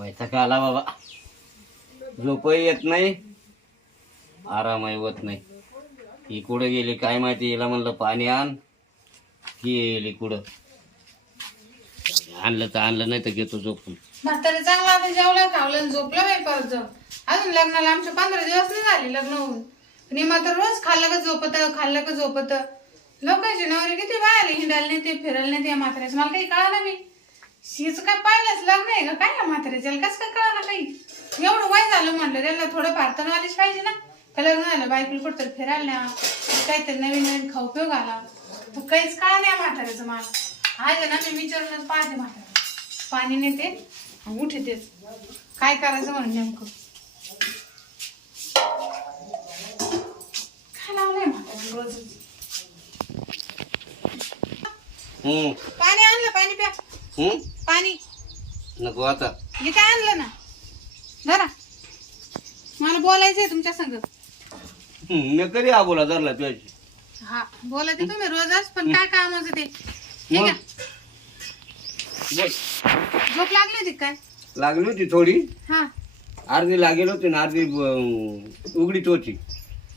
पैसा आला बाबा. झोपही येत नाही. आरामही होत नाही. ही कुठं गेली काय माहिती? हिला म्हणलं पाणी आण. की गेली कुठं? आणलं तर आणलं नाही तर घेतो झोपून. म्हातारे चांगला आता जेवलं खावलं आणि झोपलं बाई परत. जाऊन अजून लग्नाला आमचे पंधरा दिवस नाही झाले लग्न होऊन. आणि मात्र रोज खाल्लं का झोपत खाल्लं का झोपत? लोकांची नवरी किती बाहेर हिंडायला नाही ते फिरायला नाही ते म्हाताऱ्याचं. मला काही कळालं मी शीच काय पाहिलंच लग्न आहे का? काय या म्हाताऱ्याच्या कसं काय कळालं काही? एवढं वय झालं म्हणलं त्याला थोडं भारतानं आलीच पाहिजे ना. का लग्न झालं बायकोला कुठं फिरायला न्या. काहीतरी नवीन नवीन खाऊ पिऊ घाला. तर काहीच कळा नाही म्हाताऱ्याचं मला. आज ना मी विचारूनच पाहते म्हाताऱ्या पाणी नेते उठतेच काय करायचं म्हणून नेमकं? काय लावलंय म्हाताऱ्यानं रोजच हम्म. पाणी आणलं पाणी प्या. हम्म? पाणी. नको आता. हे काय आणलं ना? धरा. मला बोलायचंय तुमच्या संग. मी कधी हा बोला धरला तुझ्याशी? हा बोला ते तुम्ही रोजच पण काय कामाचं ते? हे मग? का बोल. झोप लागली होती काय? लागली होती थोडी. हा. अर्धी लागेल होती ना अर्धी अं, उघडीच होती.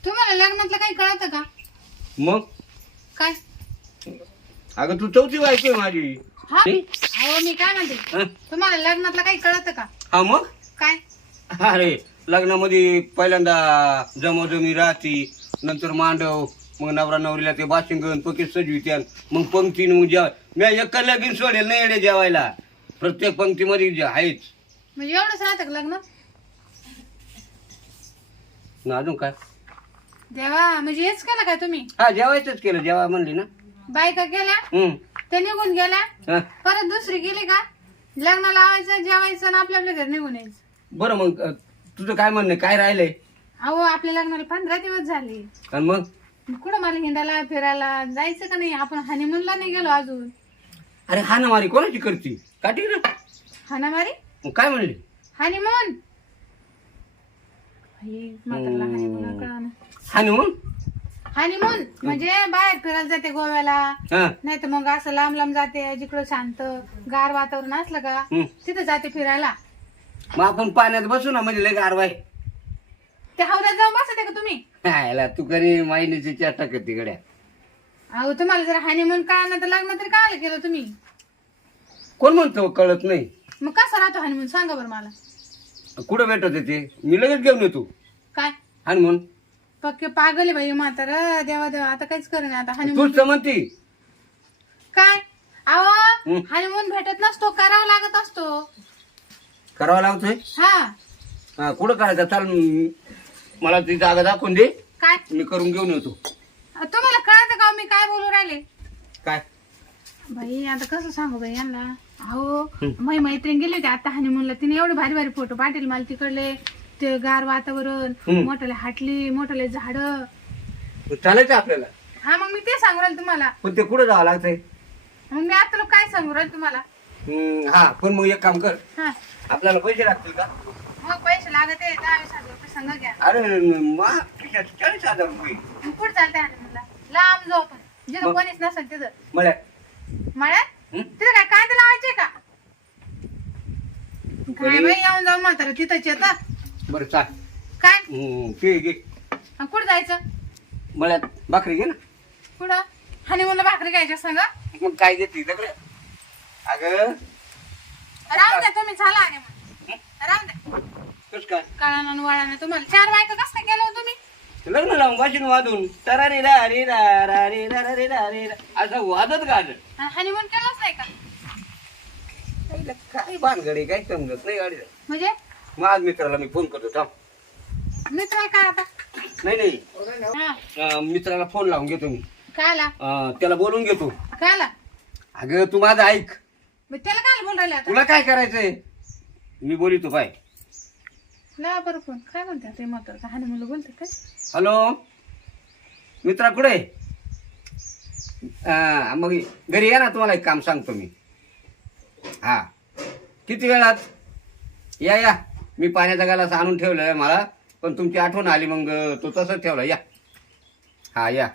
तुम्हाला लग्नातलं काही कळतं का? मग? काय? अगं तू चौथी बायको आहे माझी. हा नाही? अहो मी काय म्हणते? हं? तुम्हाला लग्नातलं काही कळतं का? हा मग? काय? अरे लग्नामध्ये पहिल्यांदा जमोजमी राहती नंतर मांडव मग नवरा नवरीला ते बाशिंगण पकीत सजवित्यान मग पंक्तीन मग जेव मी एका लगीन सोडेल नाही येडे जेवायला. प्रत्येक पंक्तीमध्ये जे आहेच. म्हणजे एवढंच राहतं का लग्न? ना अजून काय? देवा म्हणजे हेच केलं काय तुम्ही? हा जेवायचंच केलं जेवा म्हणली ना. बायका गेल्या हम्म. ते निघून गेल्या हा. परत दुसरी गेली का? लग्न लावायचं जेवायचं आणि आपल्या आपल्या घरी निघून यायचं. बरं मग अं, तुझं काय म्हणणं आहे? काय राहिलंय? अहो आपल्या लग्नाला पंधरा दिवस झाले. आणि मग? कुठं मला हिंडायला फिरायला? जायचं का नाही? आपण हनीमूनला नाही गेलो अजून. अरे हा ना मारी कोणाची करती? काठी ना हानामारी मग काय म्हणली? हनीमून म्हातारला हनीमून हनीमून म्हणजे बाहेर फिरायला जाते गोव्याला. हा. नाही तर मग असं लांब लांब जाते जिकडं शांत गार वातावरण असलं का हम्म. तिथं जाते फिरायला. मग आपण पाण्यात बसू ना म्हणजे लय गारवाय. ते हौदात जाऊन बसते का तुम्ही? तू कधी मायनीची चेष्टा करते गड्या अहो तुम्हाला जर हनीमून कळणार तर लग्न तरी काय केलं तुम्ही? कोण म्हणतो कळत नाही. मग कसं राहतो हनीमून सांगा बरं मला. कुठं भेटत ते? मी लगेच घेऊन येतो. काय? आणि म्हणून पक्के पागल आहे बाई म्हातारा. देवा देवा आता काहीच कर नाही आता हनीमून तूच तर म्हणती काय? अहो. हनीमून भेटत नसतो करावा लागत असतो. करावा लागतोय? हा. हा कुठं करायचं? चाल म- मला ती जागा दाखवून दे. काय? मी करून घेऊन येतो. तुम्हाला कळतं का हो मी काय बोलू राहिले? काय? बाई आता कसं सांगू बाई यांना? अहो माझी मैत्रीण गेली होती आता हनीमूनला तिने एवढे भारी भारी फोटो पाठवले मला तिकडले. ते गार वातावरण हं. मोठाले हाटली मोठाले झाड. चालायचं आपल्याला. हा मग मी ते सांगू राहिले तुम्हाला. पण ते कुठं जावं लागतंय? मग मी आता लोक काय सांगू राहिले तुम्हाला? हम्म, हा पण मग एक काम कर. हा. आपल्याला पैसे लागतील का? मग पैसे लागत आहे दहा वीस हजार रुपये सांगा घ्या. अरे मा चाळीस हजार रुपये. मग कुठं चालते लांब जाऊ आपण जिथं मग? कोणीच नसेल तिथं. मला मळ्यात? हं? तिथं काय कांदे लावायचे का? काय बाई येऊन जाऊन म्हातारा तिथंच येतं. बरं चाल. काय? हम्म, घे घे. आणि कुठं जायचं? मला भाकरी घे ना. कुठं? हनीमूनला भाकरी घ्यायच्या सांग? मग काय देते दगड अगं. राहून द्या तुम्ही झाला हनीमून राहून द्या. कस काय? काळानं वळानं तुम्हाला. चार बायका कसं काय केलं हो तुम्ही? लग्न लावून बाशीन वाजून तरा रे रा रे रा रा रे रा रा रे रा रे. रा. असं वाजत गाड हनीमून केलंच नाही का? काय भानगडी काय समजत नाही गाडी म्हणजे? मग आज मित्राला मी फोन करतो थांब. मित्र काय आता? नाही नाही. हा अं, मित्राला फोन लावून घेतो मी. कायला? अं, त्याला बोलून घेतो. कायला? अगं तू माझं ऐक. मग त्याला काय बोल राहिले आता? तुला काय करायचंय? मी बोलितो पाय ला बरं फोन काय म्हणते आता म्हातारा? हनीमूनला बोलते काय? हॅलो? मित्रा कुठे? अं, मग घरी या ना तुम्हाला एक काम सांगतो मी. हा. किती वेळात? या या. मी पाण्याचा गालास आणून ठेवलेला आहे मला पण तुमची आठवण आली मग तो तसंच ठेवला. या. हा या.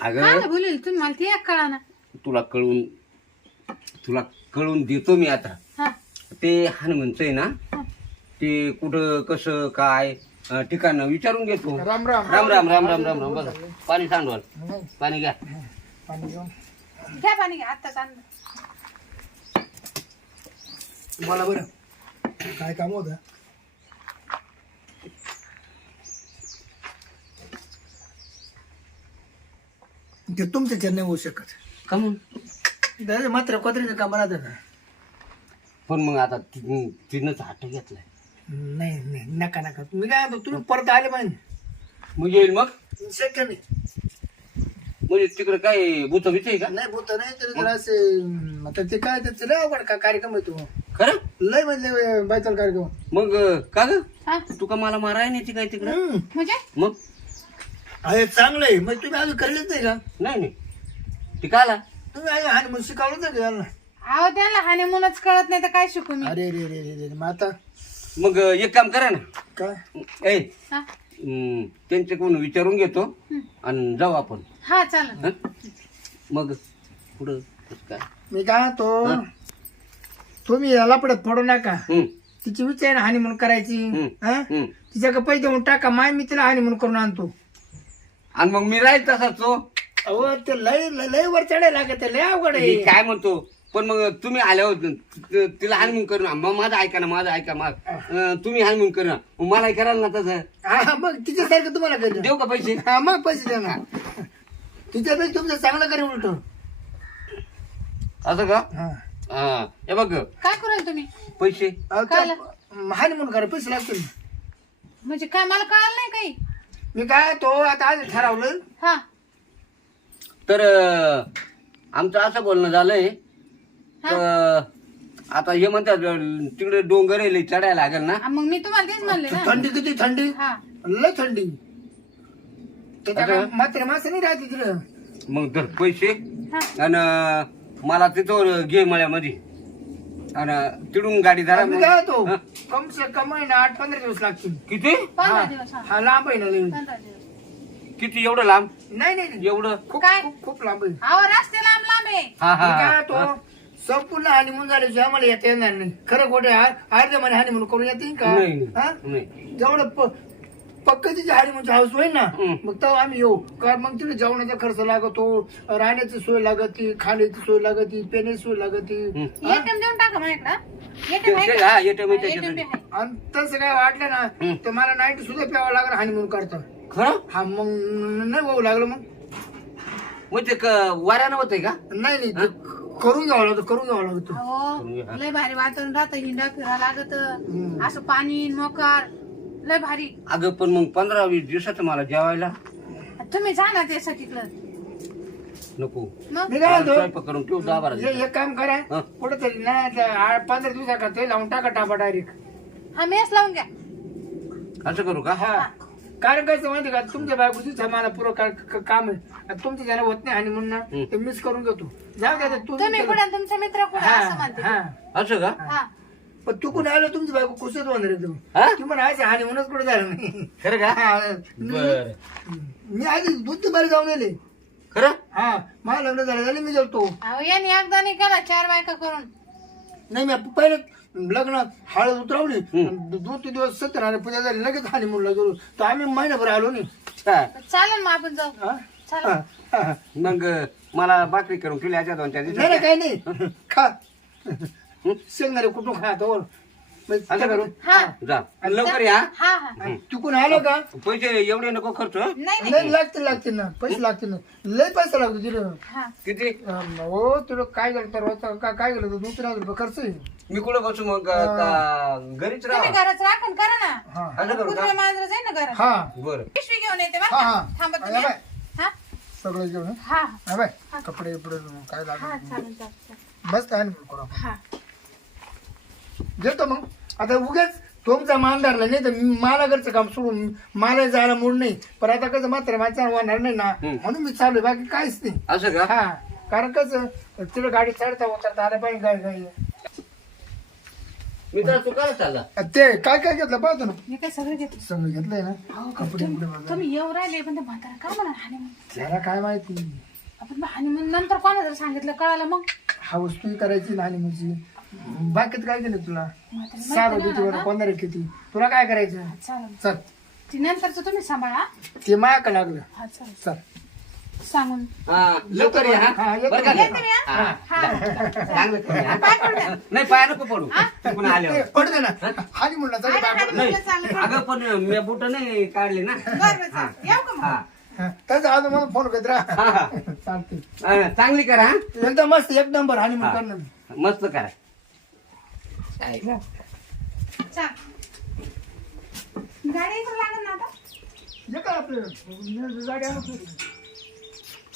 काय अगं बोलेल तुम्ही मला ते एक कळा ना तुला कळून तुला कळून देतो मी आता. हा. ते हनुमंतचं आहे ना ते कुठं कसं काय अं, ठिकाण विचारून घेतो. राम राम. राम राम राम राम राम राम बघा पाणी सांडवाल. नाही, पाणी घ्या. पाणी घेऊन. घ्या पाणी घ्या. आत्ताच आणलं. बोला बरं. काय काम होतं? ते तुमच्या नाही होऊ शकत. का मग मात्र कोत्रीचं काम राहतं का? पण मग आता ति- तिनंच हात घेतलाय. नाही नाही नका नका. मी काय म्हणतो तुम्ही परत आले पाहिजे. मग येईल मग? शक्य नाही. म्हणजे तिकडे काय भूत भीत आहे का? नाही बोलत नाही तरी जरा असे आता ते काय त्याचं लय अवघड का कार्यक्रम आहे तो? खरं? लय म्हणजे बायचाल कार्यक्रम. मग का ग? हा? तू का मला माराय नाही ती काय तिकडे? हम्म. म्हणजे? मग? अरे चांगलं आहे. मग तुम्ही अजून करलेच नाही का? नाही नाही. ती का आला? तुम्ही आहे हानी मग शिकावलं नाही का यांना? अहो त्यांना हानिमूनच कळत नाही तर काय शिकू मी? अरे रे रे रे रे मग आता? मग अं, एक काम करा ना. काय? ए हा? हम्म, त्यांच्याकडून विचारून घेतो आणि जाऊ आपण. हा चालेल. हं? मग पुढं काय? मी काय तो तुम्ही याला पडत पडू नका. हम्म, तिची विचार हानी म्हणून करायची. हा? हम्म. तिच्याकडे पैसे देऊन टाका माय मी तिला हानी म्हणून करून आणतो. आणि मग मी राहील तसाच तो अहो ते लय लय लय वर चढायला लागत लय अवघड मी आहे काय म्हणतो पण मग तुम्ही आल्यावर त- तिला हानमून करू ना मग माझं ऐका ना माझं ऐका माझ. तुम्ही हानमून करू ना. मग मला कराल ना तसं. हा मग तिच्यासारखं तुम्हाला करेल देऊ का पैसे? हा मग पैसे द्या ना तिच्यापेक्षा तुमचं चांगलं करेल उलट. असं का? हा. हा. हे बघ. काय कराल तुम्ही? पैसे. अहो, काय त्या- हानी म्हणून करा पैसे लागतील. म्हणजे काय मला कळालं नाही काही? मी काय तो आता आज ठरवलं. हा. तर अं, आमचं असं बोलणं झालंय तर आता हे म्हणतात अं, तिकडे डोंगर आहे लय चढायला लागेल ना. आ, मग मी तुम्हाला तेच म्हणले ना. थंडी किती थंडी? हा. लय थंडी. त्याच्या मात्र मासे नाही राहते तिकडं मग धर पैसे. हा. आणि मला तिथं घे मळ्यामध्ये. आणि तिडून गाडी धरा. मी मग. काय तो. हा? कम से कम आहे ना आठ पंधरा दिवस लागतील. किती? पंधरा दिवस हा. हा लांब आहे ना लई. पंधरा दिवस. किती? एवढं लांब? नाही नाही नाही. एवढं? खूप काय? खूप- खूप लांब आहे. अहो रस्ते लांब लांब आहे. हा मी काय हा. तो संपूर्ण हानिमून झाले आम्हाला येता येणार नाही. खरं खोटे अर्ध्या महिने हानिमून करून येते का? नाही. हा? नाही. जेवढं प- पक्क तिची हानिमूनची हाऊस होईल ना. मग तेव्हा आम्ही येऊ. कारण मग तिथे जेवणाचा खर्च लागतो राहण्याची सोय लागती खाण्याची सोय लागती पिण्याची सोय लागती. एटीएम देऊन टाका माझ्याकडं एटीएम आहे ते- का? हा, ATM आहे हा, त्याच्याकडे. ATM आहे. आणि तसं काय वाटलं ना. तर मला नाईट सुद्धा प्यावं लागलं हानिमून करता. खरं? हा मग नाही भाऊ लागलं मग. मग ते क- वाऱ्यानं होतंय का? नाही नाही ते करून घ्यावं लागतं करून घ्यावं लागतं. अहो लय भारी वातावरण राहतं हिंडा फिरा लागत असं पाणी मोकार लय भारी. अगं पण मग पंधरा वीस दिवसाचं मला जेवायला. तुम्ही जा ना त्यासाठी तिकडं. नको. मग? मी काय म्हणतो? स्वयंपाक करून ठेवू दहा बारा हे-. एक काम करा. हा. कुठेतरी ना त्या पंधरा दिवसा ते लावून टाका टापा डायरेक्ट हा मेस लावून घ्या. असं करू का? हा. कारण कसं माहिती का? तुमच्या बायकोची मला पुरं का- का- काम आहे. आणि तुमच्या ज्याला होत नाही आणि म्हणून ना. ते मिस करून घेतो. जाऊ द्या तू तुम्ही कुठे तुमचे मित्र कुठे? असं म्हणते. हा. असं का? हा. पण तू कुठे आलो तुमची बायको कुसत होणार एकदम हा? ती म्हणा आज हानी म्हणूनच कुठे झालं नाही खरं का? हा. बर. मी आधी दूध बाहेर जाऊन आले. खरं? हा. मला लग्न झालं झालं मी गेलतो अहो यांनी एकदा नाही केला चार बायका करून. नाही मी पहिले लग्न हळद उतरवली. दोन तीन दिवस सत्तर आणि पूजा झाली लगेच हानी म्हणून गेलो तर आम्ही महिनाभर आलो नाही. हा. चालेल मग आपण जाऊ. हा? चला हा, हा, हा. मग मला भाकरी करून ठेवली याच्या दोन चार नाही दिवसात नाही, काही नाही. खा. कुठून खा तो असं करू हा. जा. आणि लवकर या. हा हा. चुकून आलो का? पैसे एवढे नको खर्च हं? नाही नाही. नाही लागतील लागतील ना. पैसे लागतील ना. लय पैसा लागतो तिला. हा. किती? हो तुला काय झालं तर होतं का काय गेलं दोन तीन हजार रुपये खर्च मी कुठं बसू मग? का घरीच तुम्ही राहा घरात राखण करा ना. हा. असं करू का? कुत्रा मांजर जाईल ना घरात. हा. बर. पिशवी घेऊन येते बरं हा, का? हा. थांबा हा, तुम्ही. बाय. हा. सगळं घेऊन. हं. हा हा बाय. कपडे बिपडे काय हा लागेल चालेल चालेल मस्त आहे ना करू आपण. हा. घेतो मग. आता उगाच तुमचा मान धरला नाही तर मला घरचं काम सोडून मला जायला मूड नाही. पण आता कसं मात्र माझ्या होणार नाही ना हम्म. म्हणून मी चालू बाकी काहीच नाही. असं का? हा. कारण कसं तिला गाडी चढता उतरता आलं पाहिजे मी तर चुकायला चालला. ते काय काय घेतलं? पाहतो ना. मी काय सगळं घेते सगळं घेतलंय ना. कपडे बिपडे. तुम्ही येऊ राहिले पण ते म्हातारा का म्हणा हानी त्याला काय माहिती? आपण हानी नंतर कोणा जर सांगितलं? कळालं मग. हा वस्तू करायची लहान म्हणजे बाकीत काय केलं तुला? सारं किती बरं पंधरा किती? तुला काय करायचं? चालेल. चल. ती नंतरच तुम्ही सांभाळा. ते माया लागलं. हा चालेल. चल. सांगून. हा, लवकर या हा. हा, येतो बरं का? येते मी, हा? हा, चांगलं कर, हा. नाही पाय नको पडू. आल्यावर. ते पडू दे ना. हानी म्हणलं चल बाय पडू. नाही चालेल. अगं पण मी बुट नाही काढले ना. बरं बरं चालेल. येऊ का मग? हा. तसं अजून मला फोन करत राहा. हा, हा. चालते चांगली करा हा. एकदम मस्त एक नंबर हानी हा. करणार मस्त करा. गाडी ना आता?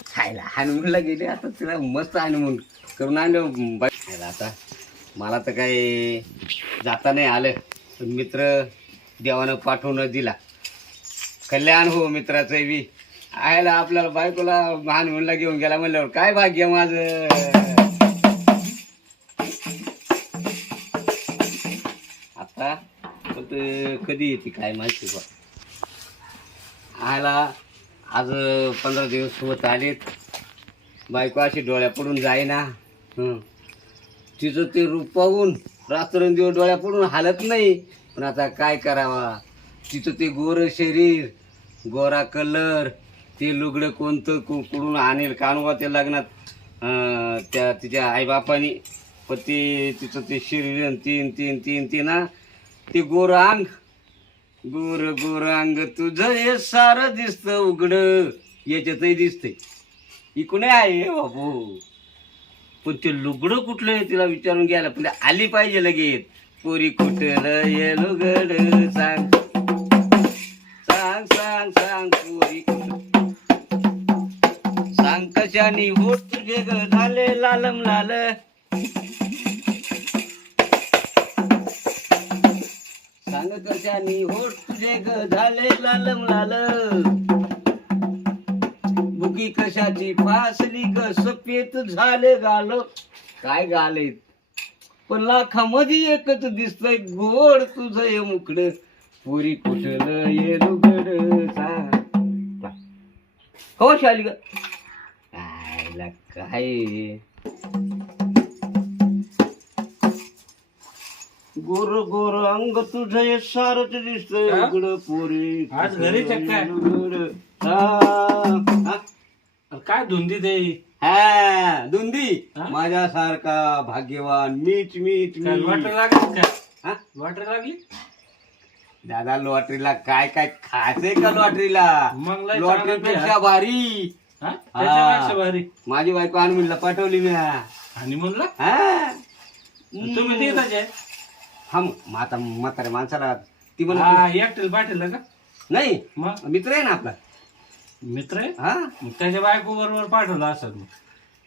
खायला हनुमूनला गेले आता तिला मस्त हनुमून करून आणलं. बाई खायला आता. मला तर काही जाता नाही आलं. पण मित्र देवानं पाठवून दिला. कल्याण हो मित्राचं बी. आयला आपल्याला बायकोला हनुमूनला घेऊन गेला म्हणल्यावर काय भाग्य माझं? कधी येते काय माहिती बा. आयला आज पंधरा दिवस होत आलेत. बायको अशी डोळ्या पडून जाईना. तिचं ते रूप पाहून रात्रंदिवस डोळ्या पडून हालत नाही. पण आता काय करावा? तिचं ते गोर शरीर गोरा कलर ते लुगडं कोणतं कु कुठून आणेल कानवा ते लग्नात त्या तिच्या आईबापानी. पण ते तिचं ते शरीर तीन तीन तीन तीन ना ते गोरांग गोर गोरांग तुझं हे सारं दिसत उघड. याच्यातही दिसतंय. इकडे आहे बाबू? पण ते लुगडं कुठलं आहे तिला विचारून घ्यायला? पण आली पाहिजे लगेच. पोरी कुठलं ये लुगड सांग. सांग सांग सांग पोरी सांग कशानी होत तुझे झाले लालम लाल सांग कशानी होत तुझे ग झाले लालम लाल. बुकी कशाची फासली ग सपेत झाले गाल. काय गाले पण लाखामध्ये एकच दिसतंय गोड तुझं हे मुकड. पुरी कुठल ये लुगड हो शाली ग. आयला काय? गोर गोर अंग तुझं हे सारच दिसतंय हा? उघड पोरी. आज घरीच आहे काय? धुंदी ते? हा धुंदी. हा? माझ्यासारखा भाग्यवान मीच मीच मी लॉटरी लागली हा? लॉटरी लागली? दादा लॉटरीला काय काय खायचंय का लॉटरीला मग लॉटरी पेक्षा. भारी. हा? भारी. माझी बायको आणून पाठवली मी हा. आणि म्हणलं हा. तुम्ही हा मग आता म्हाताऱ्या माणसाला ती म्हणत हा एकटेल पाटील का? नाही मग? मित्र आहे ना आपला. मित्र आहे? हा. मग त्याच्या बायको बरोबर पाठवलं असत मग.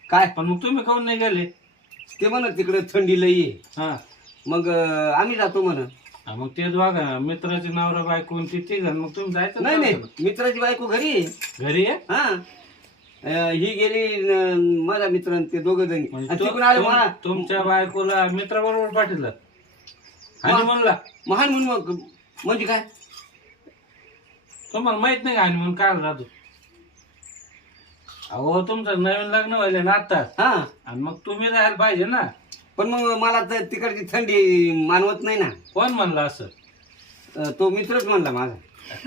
काय? पण मग तुम्ही काऊन नाही गेले. ते म्हणत तिकडे थंडी लई आहे. हा. मग अं, आम्ही जातो म्हण हा, मग ते बघा मित्राची नवरा बायको ती तिघ मग तुम्ही जायचं नाही ना नाही मित्राची बायको घरी आहे. घरी आहे? हा. अं, ही गेली अं, माझा मित्र आणि ते दोघ जणी. म्हणजे आणि तो- तिकडून आले तुम- मला. तुमच्या बायकोला मित्राबरोबर पाठवलं? आणि? म्हणला. महान म्हणून मग म्हणजे काय? तुम्हाला माहीत नाही का आणि म्हणून काय राहतो अहो तुमचं नवीन लग्न व्हायला ना आता हा. आणि मग तुम्ही जायला पाहिजे ना. पण मग मला तर तिकडची थंडी मानवत नाही ना. कोण म्हणलं असं? अं, तो मित्रच म्हणला माझा.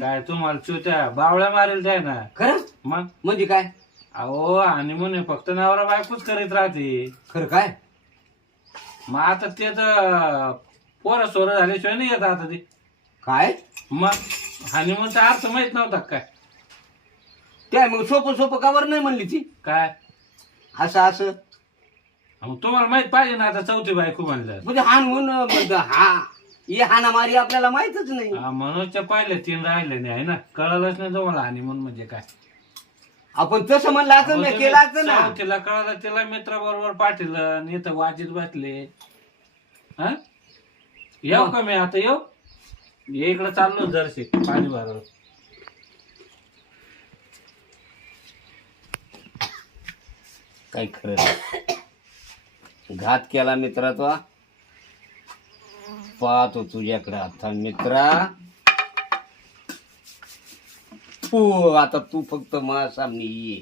काय तुम्हाला चुत्या बावळ्या मारेल जाय ना. खरं? मग? म्हणजे काय? अहो आणि म्हणे फक्त नवरा बायकोच करीत राहते. खरं काय? मग आता ते तर पोरं सोरं झाल्याशिवाय नाही येत आता ते. काय? मग मग अर्थ माहीत नव्हता का काय? काय मग सोपं सोपं कावर नाही म्हणली ती. काय? असं असं. मग तुम्हाला माहीत पाहिजे ना आता चौथी बायको म्हणलं म्हणजे हान म्हणून हा ही हाणामारी आपल्याला माहितच नाही. मनोजच्या पाहिलं तीन राहिले नाही आहे ना? कळलंच नाही तुम्हाला म्हणून म्हणजे काय? आपण तसं म्हणलं असं मी केलं असतं ना. तिला कळलं तिला मित्र बरोबर पाठवलं आणि इथं वाजीत बसले. हा? येऊ का मी आता येऊ? ये इकडे चाललो जरशी पाणी भरलं काय खरं नाही. घात केला मित्रा तो. पाहतो तुझ्याकडे आता मित्रा. हो आता तू फक्त सामने ये.